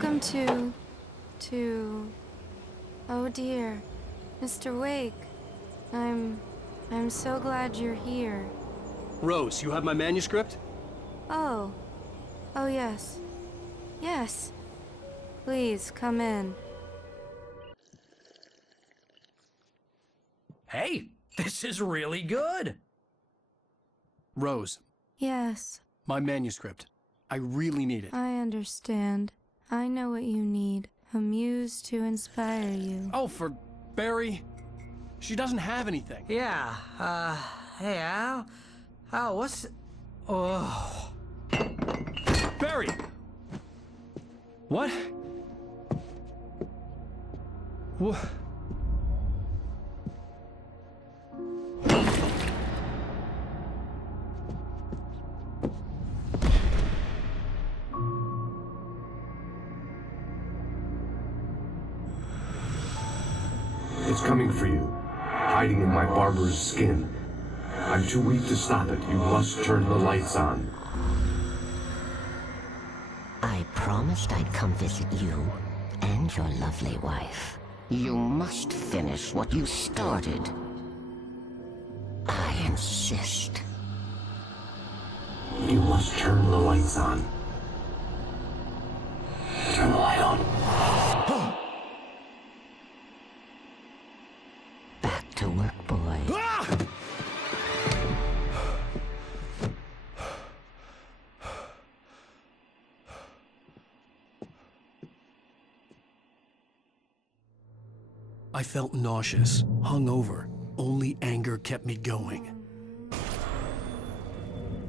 Welcome to... Oh dear, Mr. Wake. I'm so glad you're here. Rose, you have my manuscript? Oh. Oh yes. Yes. Please, come in. Hey, this is really good. Rose, Yes. my manuscript. I really need it. I understand. I know what you need. A muse to inspire you. Oh, for Barry? She doesn't have anything. Yeah, hey, Al? Al, what's... Oh... Barry! What? What? It's coming for you, hiding in my barber's skin. I'm too weak to stop it. You must turn the lights on. I promised I'd come visit you and your lovely wife. You must finish what you started. I insist. You must turn the lights on. Turn the light on. Back to work, boy. I felt nauseous, hungover. Only anger kept me going.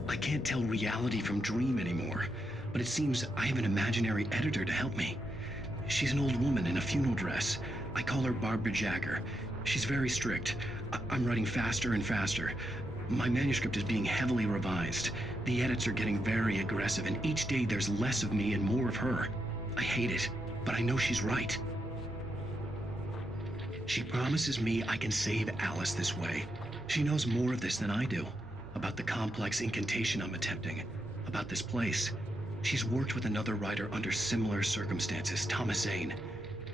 I can't tell reality from dream anymore, but it seems I have an imaginary editor to help me. She's an old woman in a funeral dress. I call her Barbara Jagger. She's very strict. I'm writing faster and faster. My manuscript is being heavily revised. The edits are getting very aggressive, and each day there's less of me and more of her. I hate it, but I know she's right. She promises me I can save Alice this way. She knows more of this than I do. About the complex incantation I'm attempting. About this place. She's worked with another writer under similar circumstances, Thomas Zane.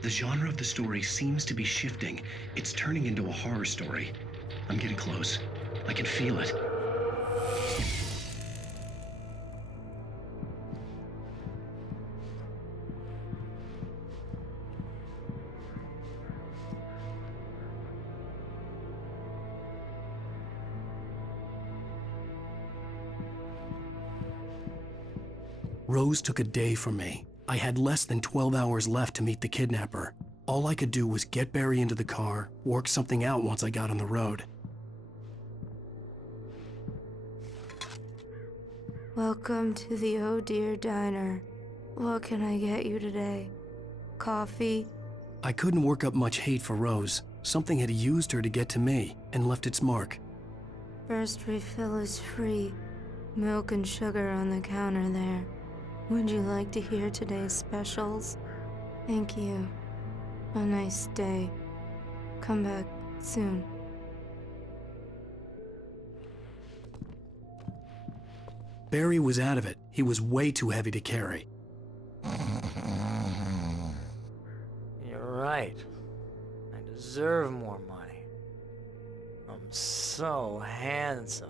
The genre of the story seems to be shifting. It's turning into a horror story. I'm getting close. I can feel it. Rose took a day from me. I had less than 12 hours left to meet the kidnapper. All I could do was get Barry into the car, work something out once I got on the road. Welcome to the Oh Dear Diner. What can I get you today? Coffee? I couldn't work up much hate for Rose. Something had used her to get to me and left its mark. First refill is free. Milk and sugar on the counter there. Would you like to hear today's specials? Thank you. A nice day. Come back soon. Barry was out of it. He was way too heavy to carry. You're right. I deserve more money. I'm so handsome.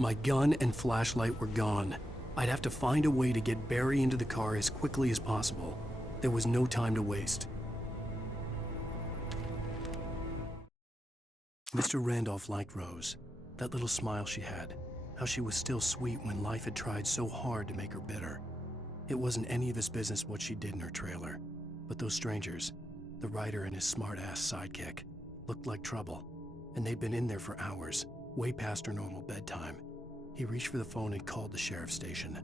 My gun and flashlight were gone. I'd have to find a way to get Barry into the car as quickly as possible. There was no time to waste. Mr. Randolph liked Rose. That little smile she had. How she was still sweet when life had tried so hard to make her bitter. It wasn't any of his business what she did in her trailer. But those strangers, the writer and his smart-ass sidekick, looked like trouble. And they'd been in there for hours, way past her normal bedtime. He reached for the phone and called the sheriff's station.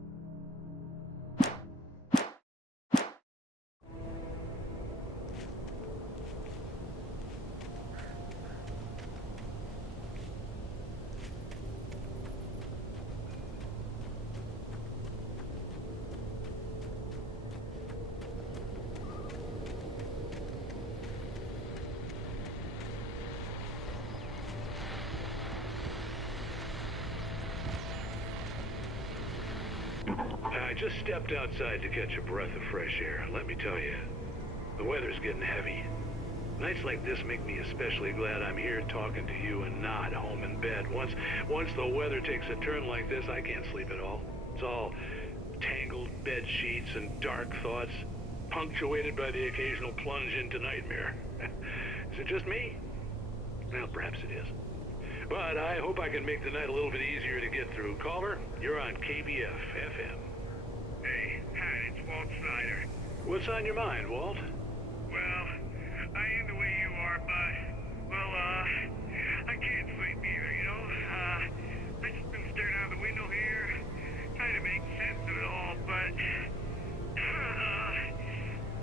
just stepped outside to catch a breath of fresh air. Let me tell you, the weather's getting heavy. Nights like this make me especially glad I'm here talking to you and not home in bed. Once the weather takes a turn like this, I can't sleep at all. It's all tangled bed sheets and dark thoughts, punctuated by the occasional plunge into nightmare. Is it just me? Well, perhaps it is. But I hope I can make the night a little bit easier to get through. Culver, you're on KBF FM. Hey, Pat, it's Walt Snyder. What's on your mind, Walt? Well, I am the way you are, but, well, I can't sleep either, you know? I just been staring out the window here, trying to make sense of it all, but,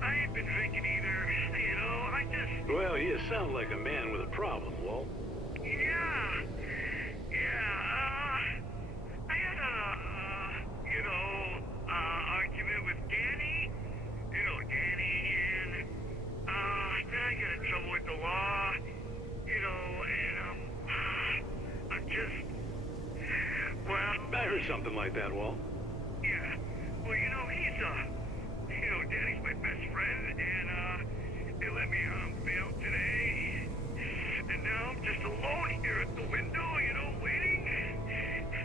I ain't been thinking either, you know? I just... Well, you sound like a man with a problem, Walt. I had argument with Danny. You know Danny, and, then I got in trouble with the law, you know, and, I'm just, well... I heard something like that, Walt. Yeah, well, you know, Danny's my best friend, and, they let me on bail today. And now I'm just alone here at the window, you know, waiting.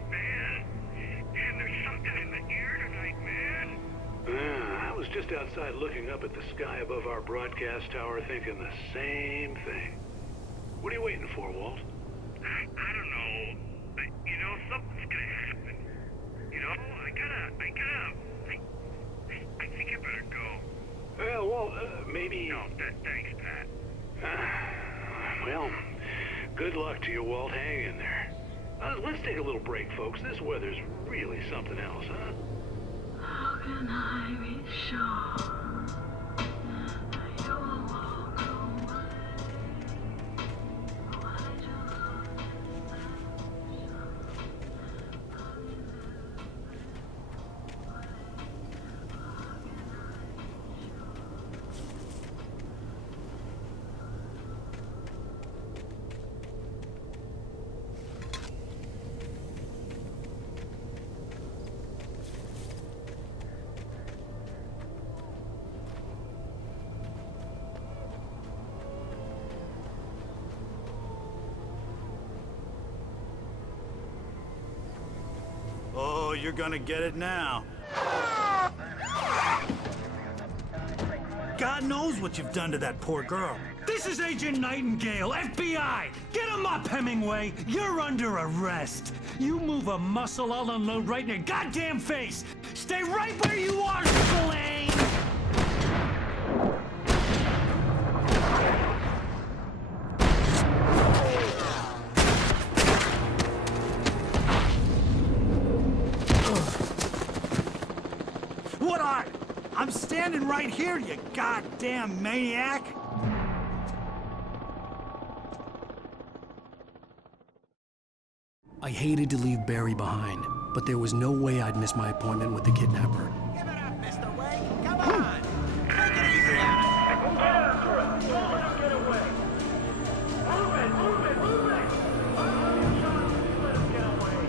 Man, and there's something in the air tonight, man. I was just outside looking up at the sky above our broadcast tower thinking the same thing. What are you waiting for, Walt? I don't know. You know, something's gonna happen. You know, I think I better go. Well, Walt, maybe... No, thanks, Pat. Well, good luck to you, Walt. Hang in there. Let's take a little break, folks. This weather's really something else, huh? How can I be sure you will walk away? Oh, you're gonna get it now. God knows what you've done to that poor girl. This is Agent Nightingale, FBI! Get him up, Hemingway! You're under arrest! You move a muscle, I'll unload right in your goddamn face! Stay right where you are, Spillane! What are? I'm standing right here, you goddamn maniac! I hated to leave Barry behind, but there was no way I'd miss my appointment with the kidnapper. Give it up, Mr. Wake! Come on! Take it easy on it! Get after it! Don't let him get away! Move it! Move it! Move it! Let him get away!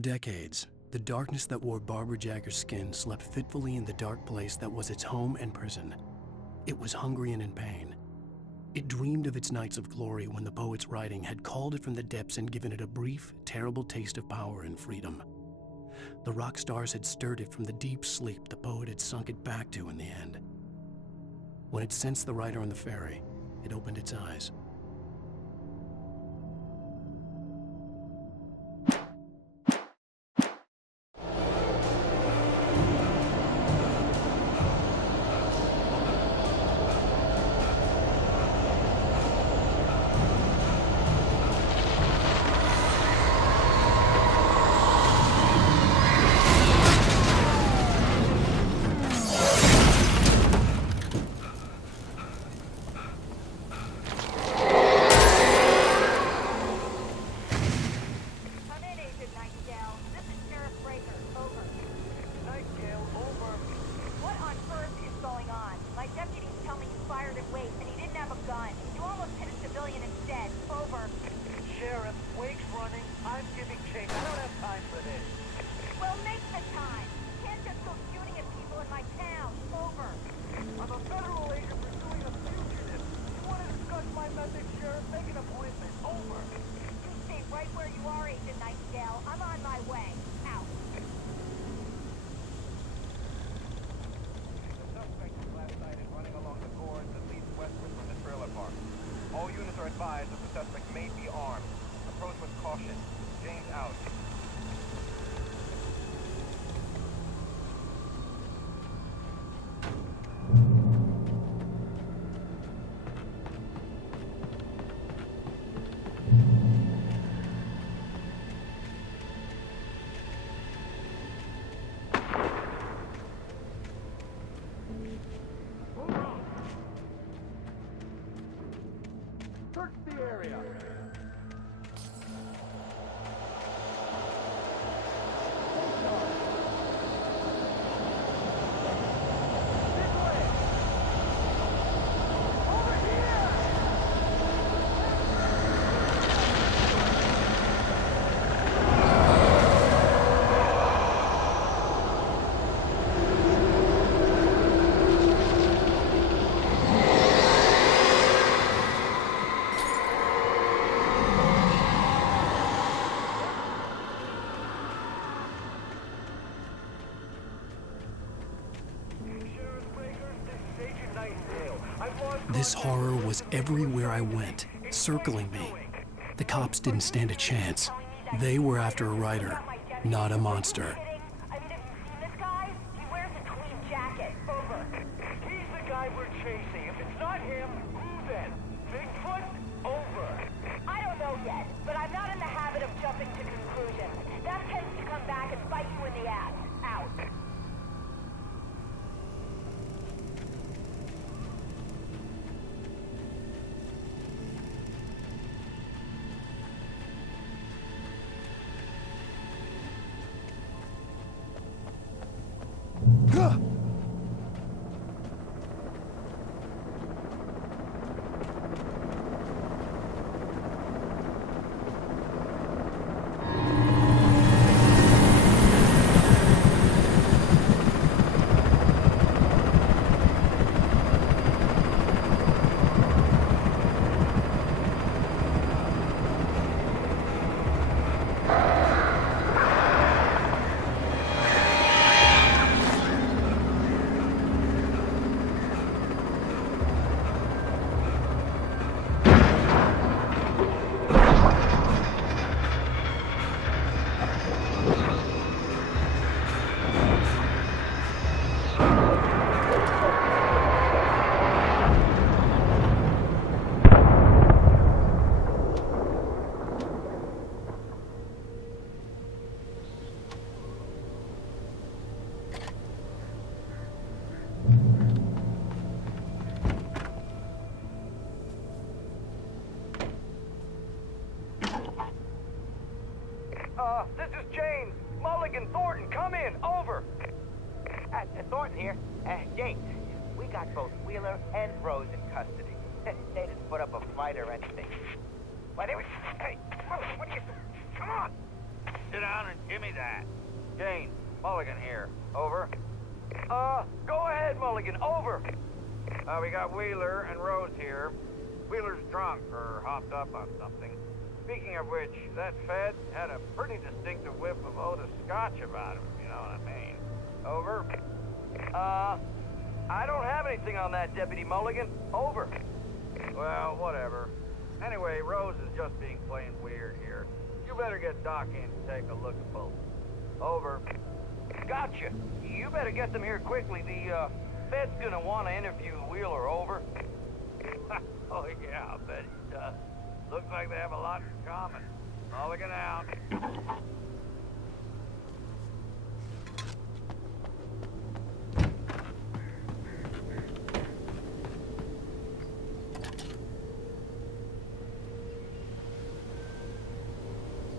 For decades, the darkness that wore Barbara Jagger's skin slept fitfully in the dark place that was its home and prison. It was hungry and in pain. It dreamed of its nights of glory when the poet's writing had called it from the depths and given it a brief, terrible taste of power and freedom. The rock stars had stirred it from the deep sleep the poet had sunk it back to in the end. When it sensed the writer on the ferry, it opened its eyes. Search the area. This horror was everywhere I went, circling me. The cops didn't stand a chance. They were after a writer, not a monster. This guy, he wears a tweed jacket. Over. He's the guy we're chasing. If it's not him, who then? Bigfoot? Over. I don't know yet, but I'm not in the habit of jumping to conclusions. That tends to come back and bite you in the ass. Out. This is James. Mulligan, Thornton, come in. Over. Thornton here. James, we got both Wheeler and Rose in custody. They didn't put up a fight or anything. Why, they were... Hey, what are you... Come on! Sit down and give me that. Jane, Mulligan here. Over. Go ahead, Mulligan. Over. We got Wheeler and Rose here. Wheeler's drunk or hopped up on something. Speaking of which, that Fed had a pretty distinctive whiff of Otis Scotch about him, if you know what I mean. Over. I don't have anything on that, Deputy Mulligan. Over. Well, whatever. Anyway, Rose is just being plain weird here. You better get Doc in to take a look at both. Over. Gotcha. You better get them here quickly. The Fed's gonna want to interview Wheeler. Over. Oh yeah, I bet he does. Looks like they have a lot in common. Mulligan out.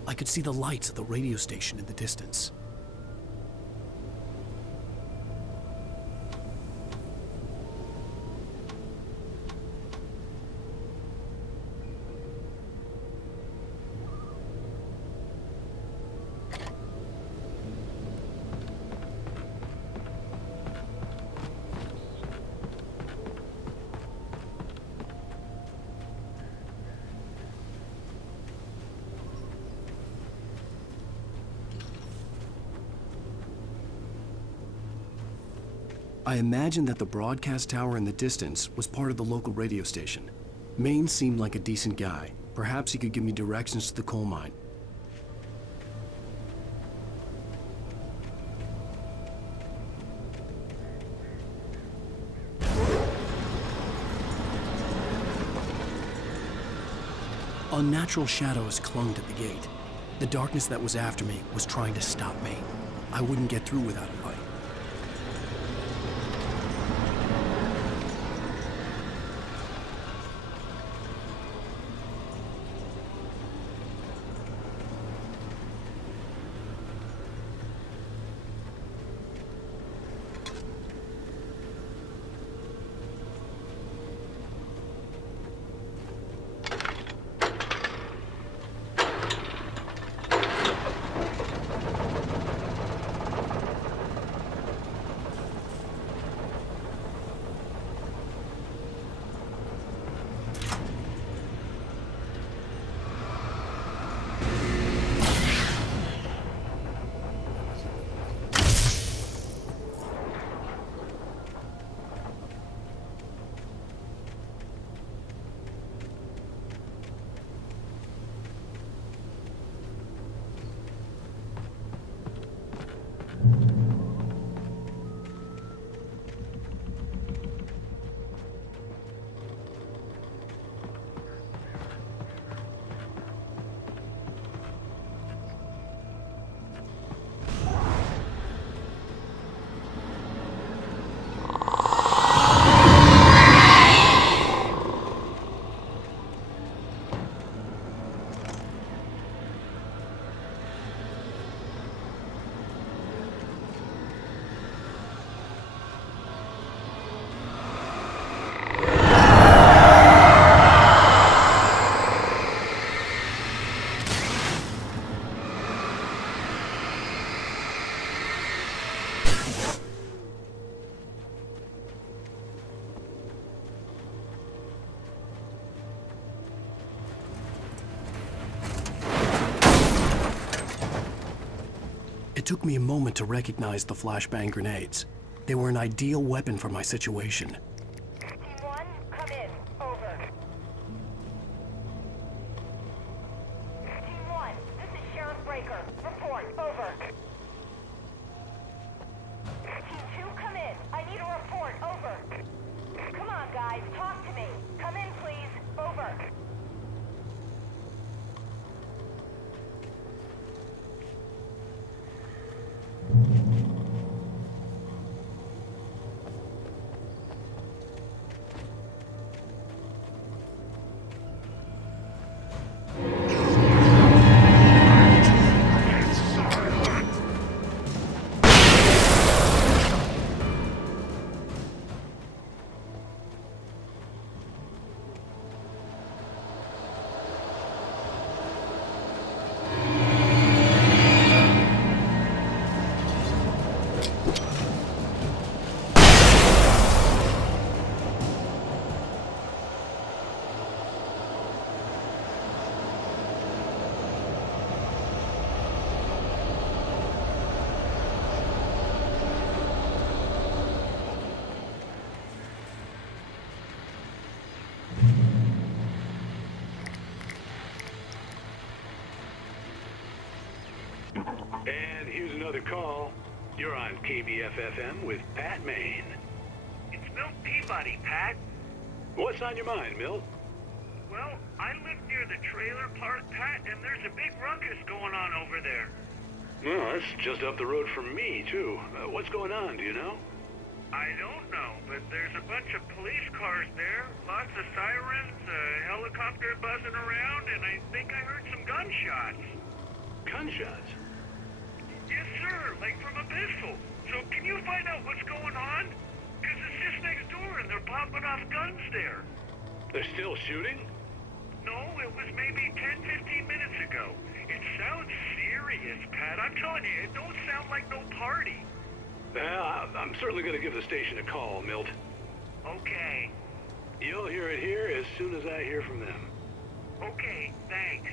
I could see the lights of the radio station in the distance. I imagined that the broadcast tower in the distance was part of the local radio station. Maine seemed like a decent guy. Perhaps he could give me directions to the coal mine. Unnatural shadows clung to the gate. The darkness that was after me was trying to stop me. I wouldn't get through without a light. It took me a moment to recognize the flashbang grenades. They were an ideal weapon for my situation. Team 1, come in. Over. Team 1, this is Sheriff Breaker. Report. Over. Team 2, come in. I need a report. Over. Come on, guys. Talk to me. Come in, please. Over. another call. You're on KBFFM with Pat Maine. It's Milt Peabody, Pat. What's on your mind, Milt? Well, I live near the trailer park, Pat, and there's a big ruckus going on over there. Well, that's just up the road from me, too. What's going on, do you know? I don't know, but there's a bunch of police cars there, lots of sirens, a helicopter buzzing around, and I think I heard some gunshots. Gunshots? Yes, sir, like from a pistol. So can you find out what's going on? Because it's just next door and they're popping off guns there. They're still shooting? No, it was maybe 10-15 minutes ago. It sounds serious, Pat. I'm telling you, it don't sound like no party. Well, I'm certainly going to give the station a call, Milt. Okay. You'll hear it here as soon as I hear from them. Okay, thanks.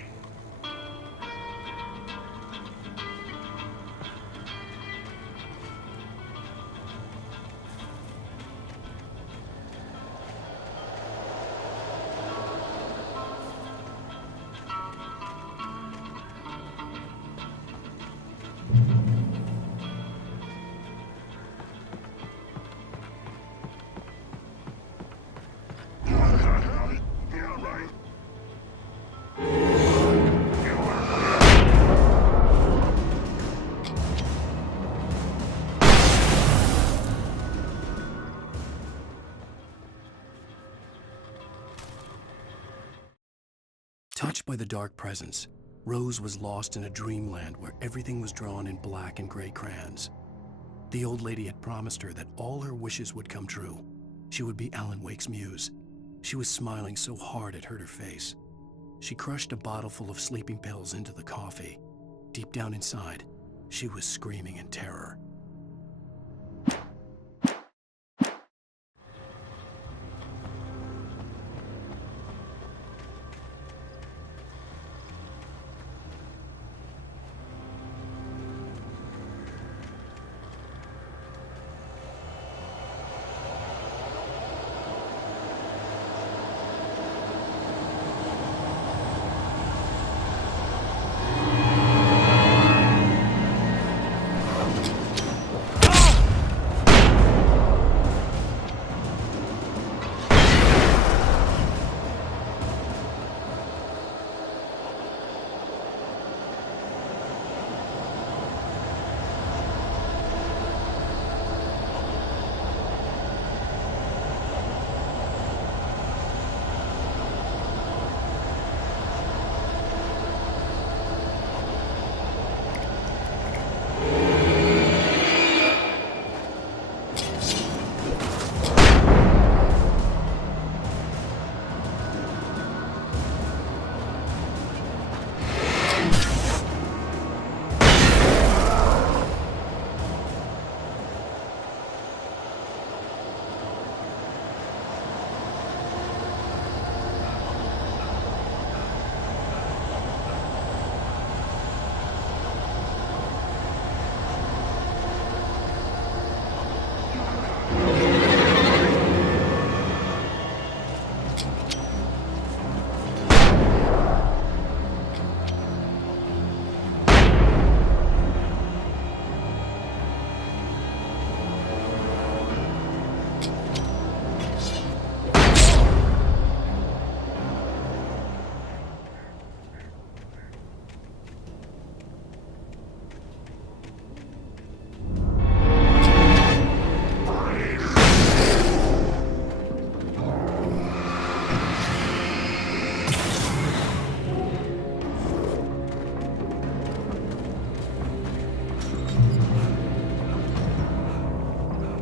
Touched by the dark presence, Rose was lost in a dreamland where everything was drawn in black and gray crayons. The old lady had promised her that all her wishes would come true. She would be Alan Wake's muse. She was smiling so hard it hurt her face. She crushed a bottle full of sleeping pills into the coffee. Deep down inside, she was screaming in terror.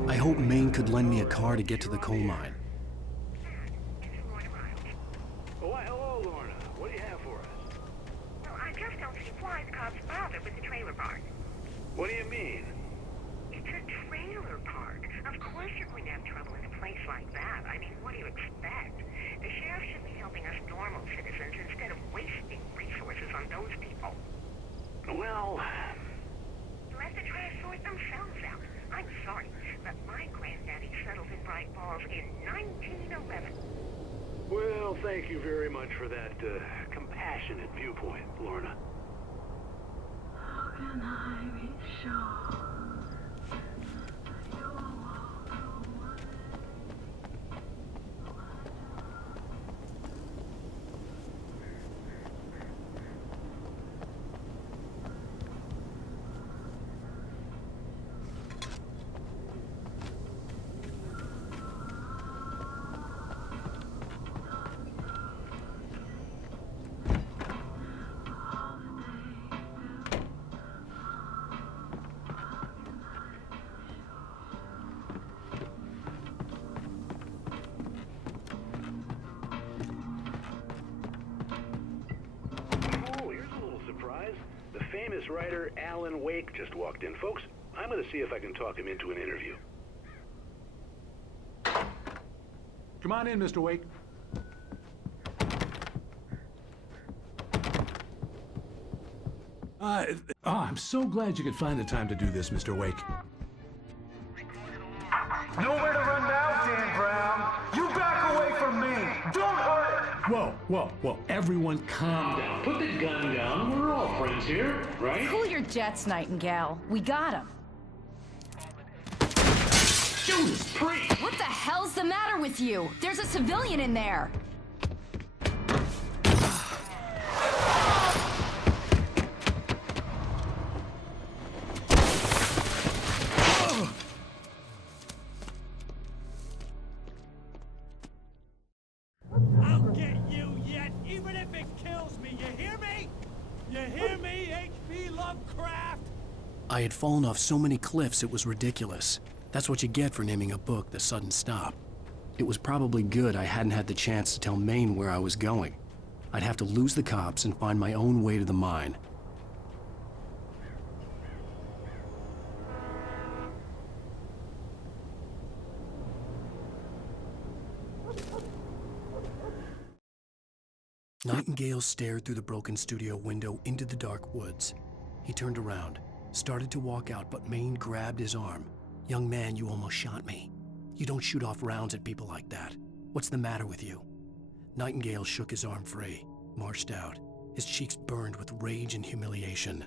I hope Maine could lend me a car to get to the coal mine. Oh, why, hello, Lorna. What do you have for us? Well, I just don't see why the cops bother with the trailer park. What do you mean? It's a trailer park. Of course you're going to have trouble in a place like that. I mean, what do you expect? The sheriff should be helping us normal citizens instead of wasting resources on those people. Well... They'll have to try to sort themselves out. I'm sorry, but my granddaddy settled in Bright Falls in 1911. Well, thank you very much for that compassionate viewpoint, Lorna. can I be sure you will walk away? Oh, here's a little surprise. The famous writer Alan Wake just walked in. Folks, I'm going to see if I can talk him into an interview. Come on in, Mr. Wake. I'm so glad you could find the time to do this, Mr. Wake. Nowhere to run now, Dan Brown. You back away from me. Don't hurt it. Whoa. Everyone calm down. Put the gun down. We're all friends here, right? Cool your jets, Nightingale. We got him. Judas Priest! What the hell's the matter with you? There's a civilian in there. I'll get you yet, even if it kills me. You hear me? You hear me, H.P. Lovecraft? I had fallen off so many cliffs it was ridiculous. That's what you get for naming a book The Sudden Stop. It was probably good I hadn't had the chance to tell Maine where I was going. I'd have to lose the cops and find my own way to the mine. Nightingale stared through the broken studio window into the dark woods. He turned around, started to walk out, but Maine grabbed his arm. "Young man, you almost shot me. You don't shoot off rounds at people like that. What's the matter with you?" Nightingale shook his arm free, marched out. His cheeks burned with rage and humiliation.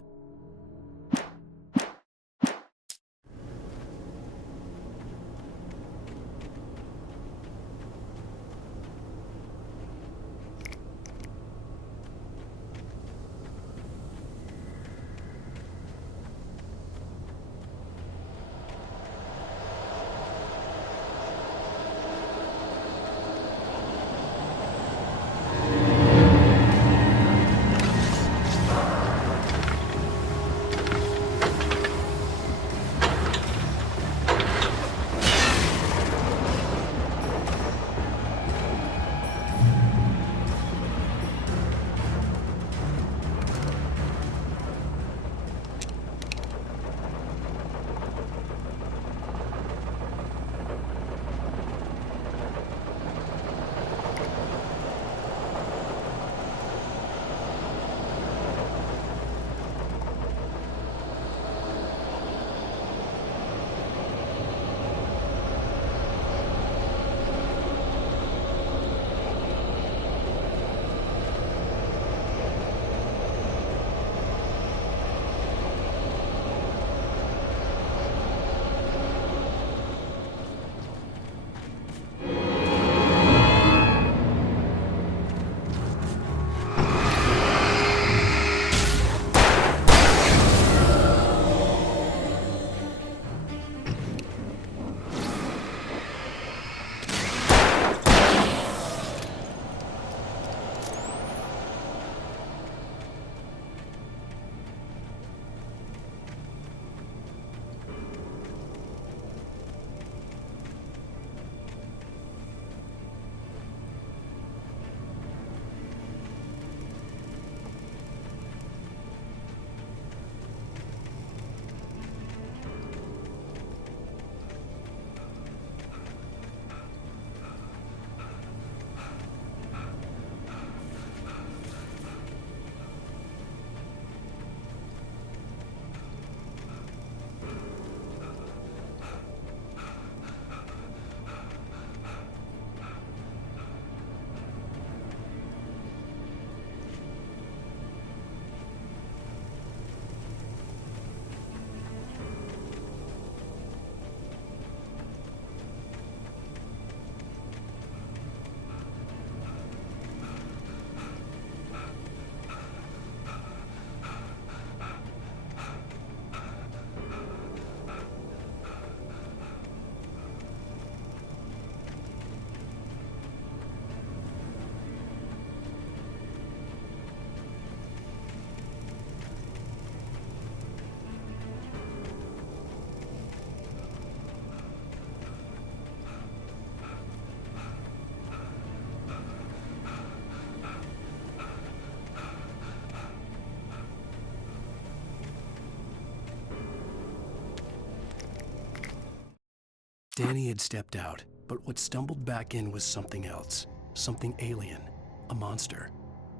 Danny had stepped out, but what stumbled back in was something else. Something alien. A monster.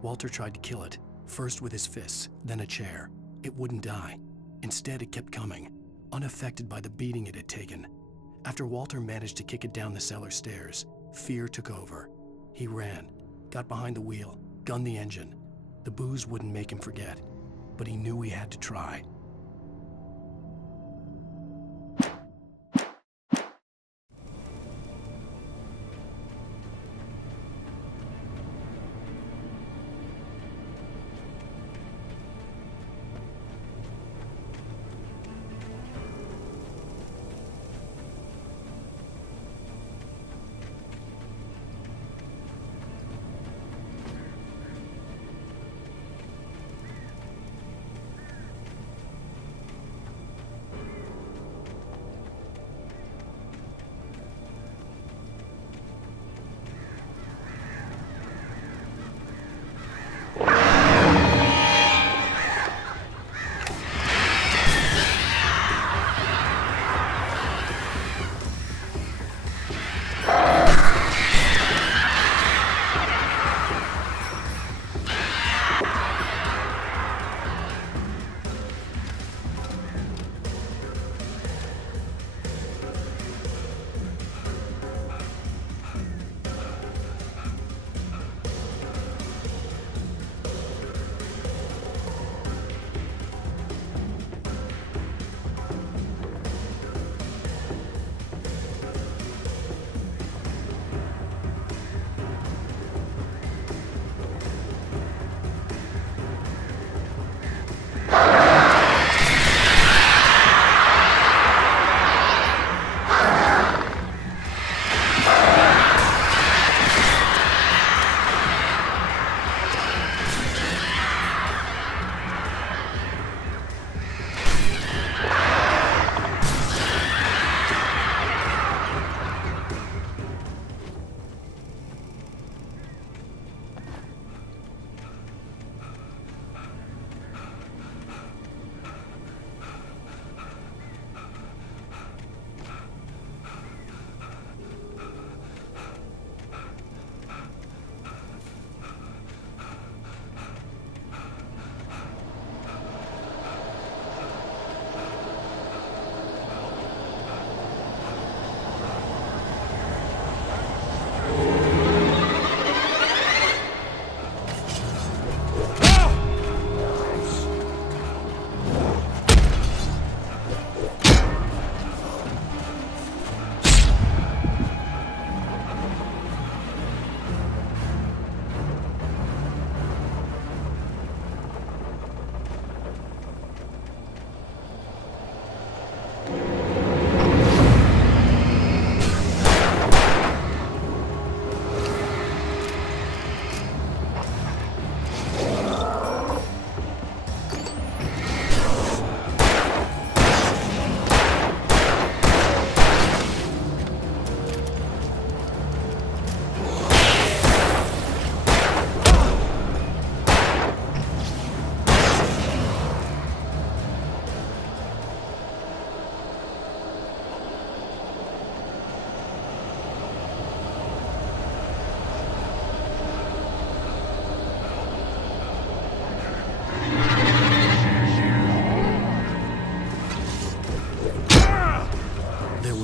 Walter tried to kill it, first with his fists, then a chair. It wouldn't die. Instead, it kept coming, unaffected by the beating it had taken. After Walter managed to kick it down the cellar stairs, fear took over. He ran, got behind the wheel, gunned the engine. The booze wouldn't make him forget, but he knew he had to try.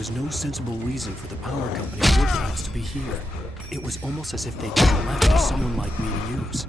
was no sensible reason for the power company's workhouse to be here. It was almost as if they'd been left for someone like me to use.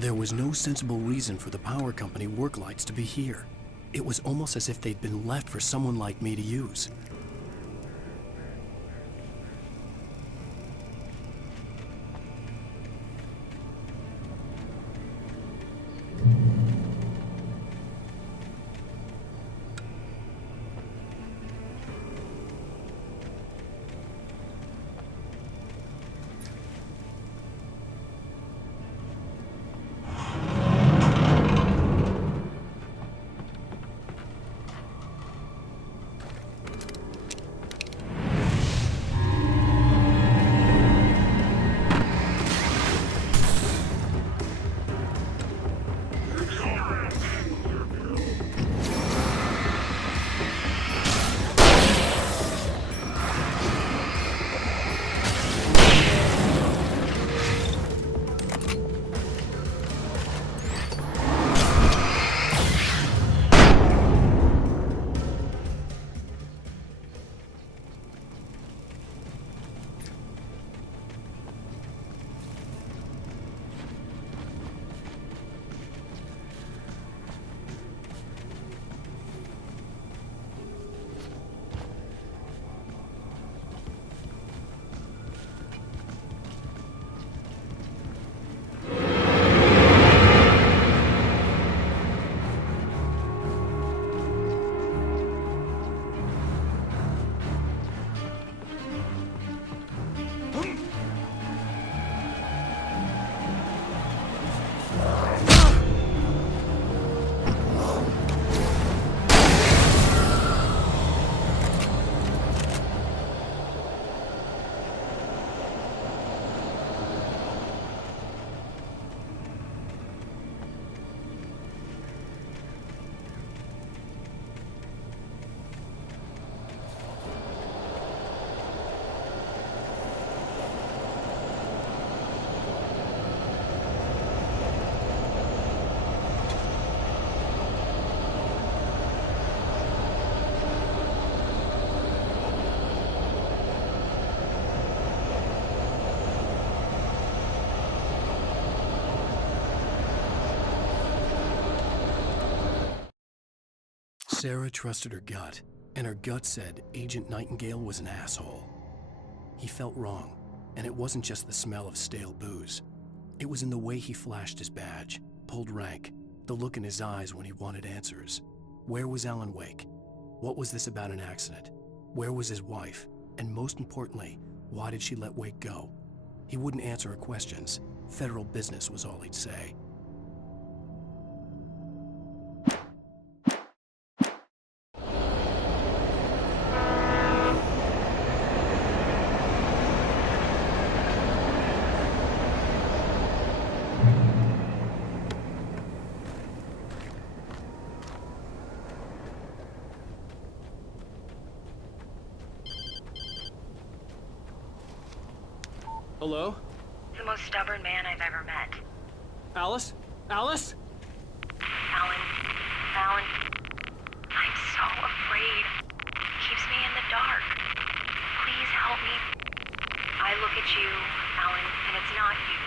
There was no sensible reason for the power company work lights to be here. It was almost as if they'd been left for someone like me to use. Sarah trusted her gut, and her gut said Agent Nightingale was an asshole. He felt wrong, and it wasn't just the smell of stale booze. It was in the way he flashed his badge, pulled rank, the look in his eyes when he wanted answers. Where was Alan Wake? What was this about an accident? Where was his wife? And most importantly, why did she let Wake go? He wouldn't answer her questions. Federal business was all he'd say. Hello? The most stubborn man I've ever met. Alice? Alice? Alan, I'm so afraid. He keeps me in the dark. Please help me. I look at you, Alan, and it's not you.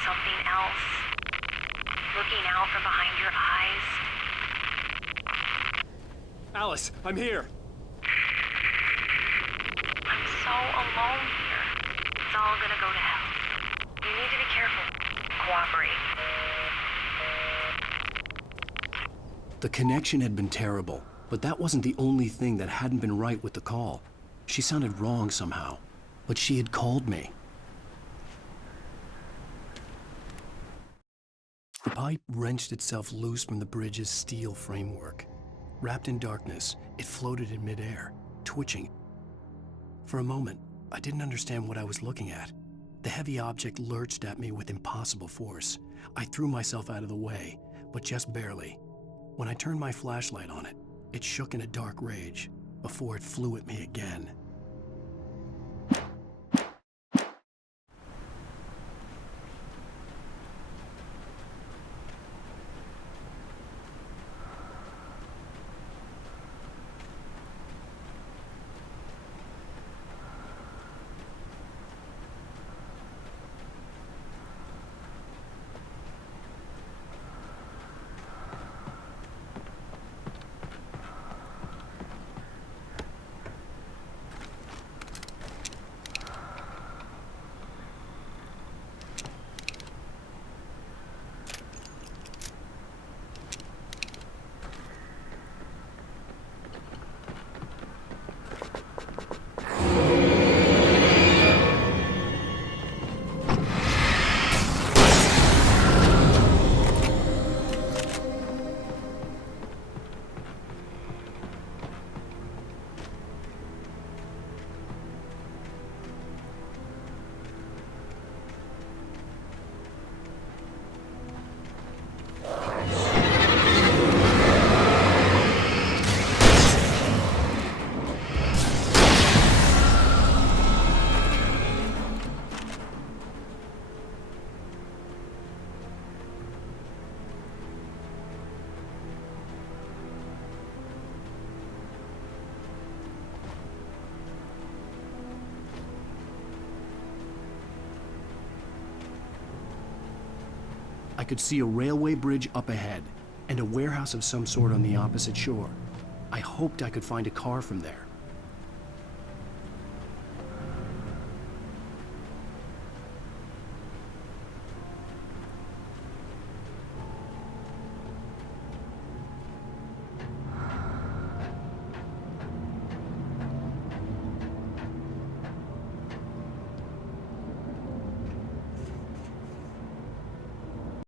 Something else. Looking out from behind your eyes. Alice, I'm here. I'm so alone here. It's all gonna go to hell. You need to be careful. Cooperate. The connection had been terrible, but that wasn't the only thing that hadn't been right with the call. She sounded wrong somehow, but she had called me. The pipe wrenched itself loose from the bridge's steel framework. Wrapped in darkness, it floated in midair, twitching. For a moment, I didn't understand what I was looking at. The heavy object lurched at me with impossible force. I threw myself out of the way, but just barely. When I turned my flashlight on it, it shook in a dark rage before it flew at me again. I could see a railway bridge up ahead, and a warehouse of some sort on the opposite shore. I hoped I could find a car from there.